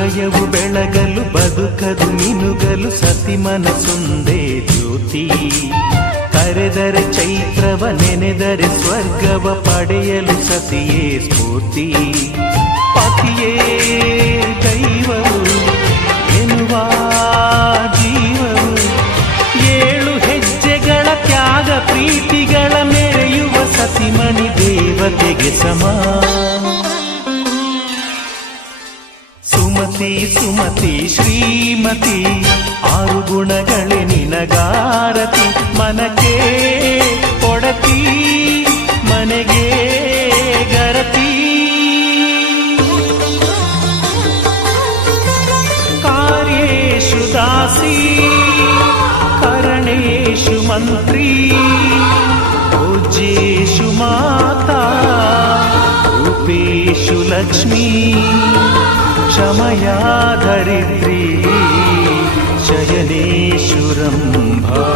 ಹೃದಯವು ಬೆಳಗಲು ಬದುಕದು ಮಿನುಗಲು ಸತಿ ಮನಸೊಂದೇ ಜ್ಯೋತಿ. ಕರೆದರೆ ಚೈತ್ರವ ನೆನೆದರೆ ಸ್ವರ್ಗವ ಪಡೆಯಲು ಸತಿಯೇ ಸ್ಫೂರ್ತಿ. ಪತಿಯೇ ದೈವವು ಎನ್ನುವ ಜೀವವು, 7 ಹೆಜ್ಜೆಗಳ ತ್ಯಾಗ ಪ್ರೀತಿಗಳ ಮೆರೆಯುವ ಸತಿಮಣಿ ದೇವತೆಗೆ ಸಮ. ಸುಮತಿ ಸುಮತಿ ಶ್ರೀಮತಿ 6 ಗುಣಗಳೇ ನಿನಗಾರತಿ. ಮನಕ್ಕೆ ಕೊಡತಿ ಮನೆಗೆ ಗರತಿ. ಕಾರ್ಯೇಷು ದಾಸಿ ಕರಣೇಷು ಮಂತ್ರಿ. ಪೂಜ್ಯೇಷು ಮಾತಾ ರೂಪೇಷು ಲಕ್ಷ್ಮೀ. ಕ್ಷಮಯಾ ಧರಿತ್ರಿ ಶಯನೇಷು ರಂಭಾ.